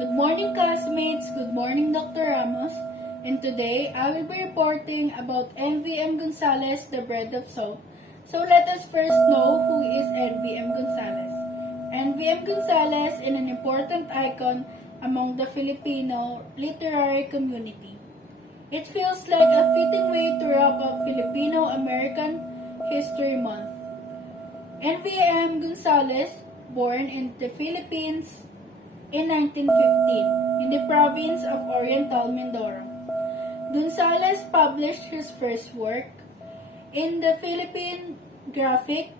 Good morning, classmates. Good morning, Dr. Ramos. And today, I will be reporting about NVM Gonzales, the bread of salt. So let us first know who is NVM Gonzales. NVM Gonzales is an important icon among the Filipino literary community. It feels like a fitting way to wrap up Filipino-American History Month. NVM Gonzales, born in the Philippines in 1915 in the province of Oriental Mindoro. Gonzales published his first work in the Philippine Graphic,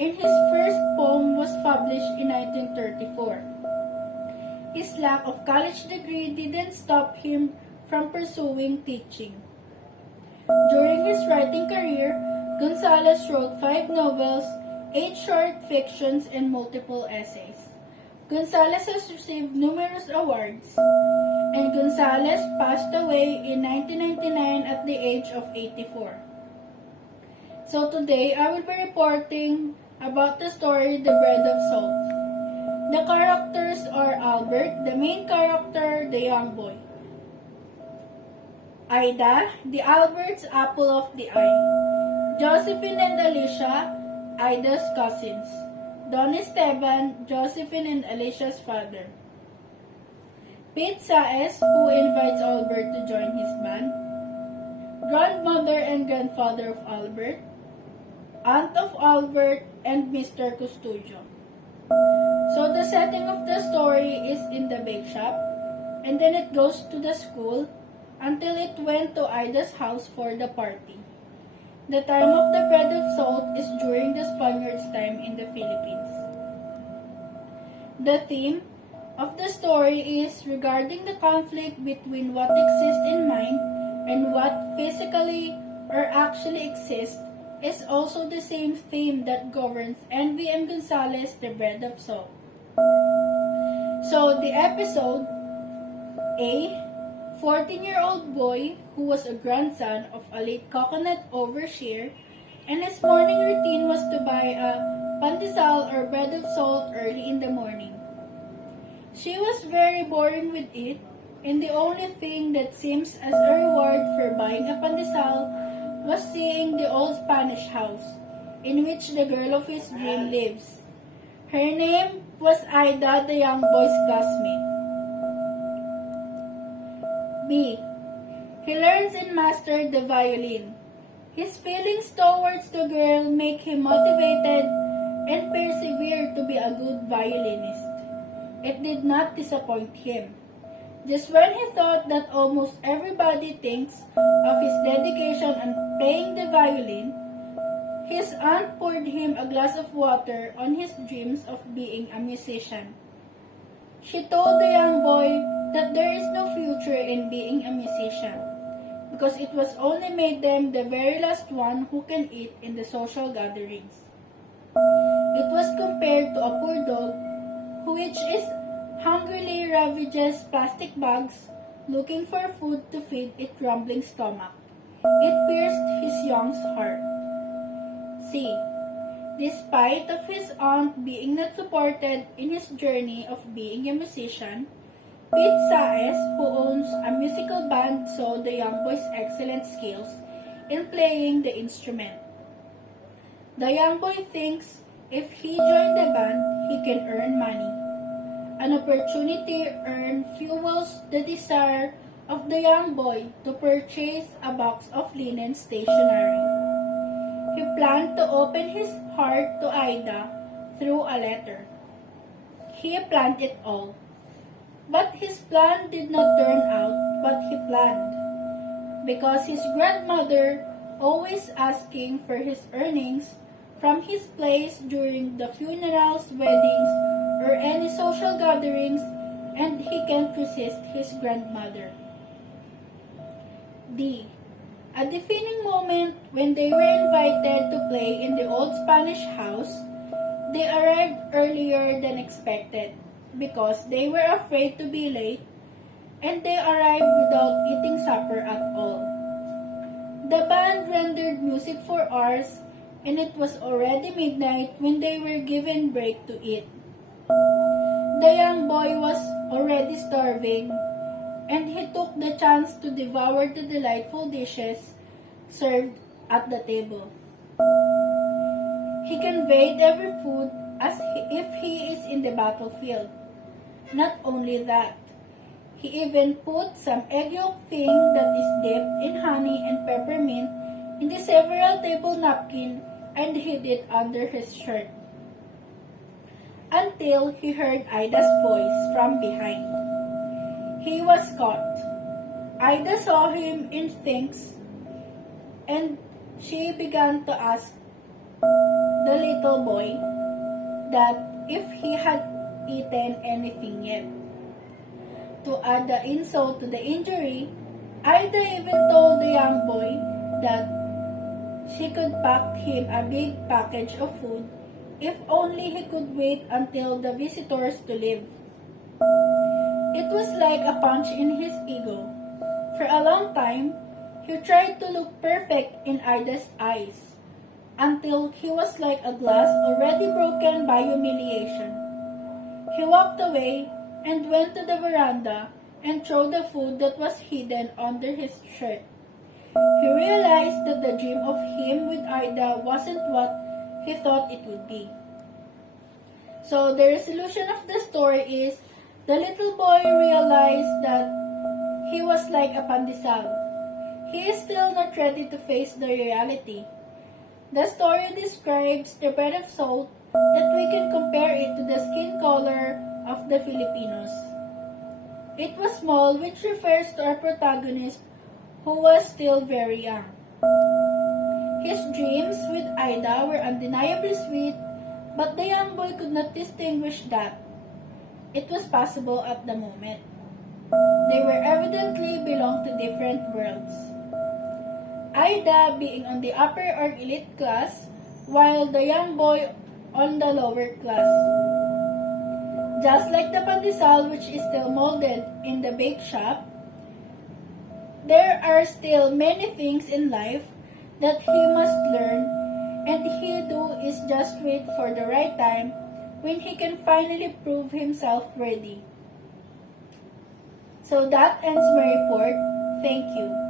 and his first poem was published in 1934. His lack of college degree didn't stop him from pursuing teaching. During his writing career, Gonzales wrote 5 novels, 8 short fictions, and multiple essays. Gonzales has received numerous awards, and Gonzales passed away in 1999 at the age of 84. So today, I will be reporting about the story The Bread of Salt. The characters are Albert, the main character, the young boy. Ida, the Albert's apple of the eye. Josephine and Alicia, Ida's cousins. Don Esteban, Josephine and Alicia's father. Pete Saez, who invites Albert to join his band. Grandmother and grandfather of Albert. Aunt of Albert and Mr. Custodio. So the setting of the story is in the bake shop, and then it goes to the school until it went to Ida's house for the party. The time of the bread of salt is during the Spaniards' time in the Philippines. The theme of the story is regarding the conflict between what exists in mind and what physically or actually exists is also the same theme that governs NVM Gonzales, The Bread of Salt. So the episode A, 14-year-old boy who was a grandson of a late coconut overseer, and his morning routine was to buy a pandesal or bread of salt early in the morning. She was very boring with it, and the only thing that seems as a reward for buying a pandesal was seeing the old Spanish house in which the girl of his dream lives. Her name was Ida, the young boy's classmate. B. He learns and masters the violin. His feelings towards the girl make him motivated and persevere to be a good violinist. It did not disappoint him. Just when he thought that almost everybody thinks of his dedication on playing the violin, his aunt poured him a glass of water on his dreams of being a musician. She told the young boy that there is no future in being a musician, because it was only made them the very last one who can eat in the social gatherings. It was compared to a poor dog which is hungrily ravages plastic bags looking for food to feed its rumbling stomach. It pierced his young heart. C. Despite of his aunt being not supported in his journey of being a musician, Pete Saez, who owns a musical band, saw the young boy's excellent skills in playing the instrument. The young boy thinks if he joins the band, he can earn money. An opportunity earned fuels the desire of the young boy to purchase a box of linen stationery. He planned to open his heart to Ida through a letter. He planned it all. But his plan did not turn out what he planned, because his grandmother always asking for his earnings from his place during the funerals, weddings, or any social gatherings, and he can't resist his grandmother. D. A defining moment when they were invited to play in the old Spanish house, they arrived earlier than expected because they were afraid to be late, and they arrived without eating supper at all. The band rendered music for hours, and it was already midnight when they were given break to eat. The young boy was already starving, and he took the chance to devour the delightful dishes served at the table. He conveyed every food as if he is in the battlefield. Not only that, he even put some egg yolk thing that is dipped in honey and peppermint in the several table napkin and hid it under his shirt. Until he heard Ida's voice from behind. He was caught. Ida saw him in thinks, and she began to ask the little boy that if he had eaten anything yet. To add the insult to the injury, Ida even told the young boy that she could pack him a big package of food if only he could wait until the visitors to leave. It was like a punch in his ego. For a long time, he tried to look perfect in Ida's eyes, until he was like a glass already broken by humiliation. He walked away and went to the veranda and threw the food that was hidden under his shirt. He realized that the dream of him with Ida wasn't what he thought it would be. So the resolution of the story is, the little boy realized that he was like a pandesal. He is still not ready to face the reality. The story describes the bread of salt that we can compare it to the skin color of the Filipinos. It was small, which refers to our protagonist who was still very young. His dreams with Ida were undeniably sweet, but the young boy could not distinguish that it was possible at the moment. They were evidently belonged to different worlds. Ida being on the upper or elite class, while the young boy on the lower class. Just like the pandesal, which is still molded in the bake shop, there are still many things in life that he must learn, and he do is just wait for the right time when he can finally prove himself worthy. So that ends my report. Thank you.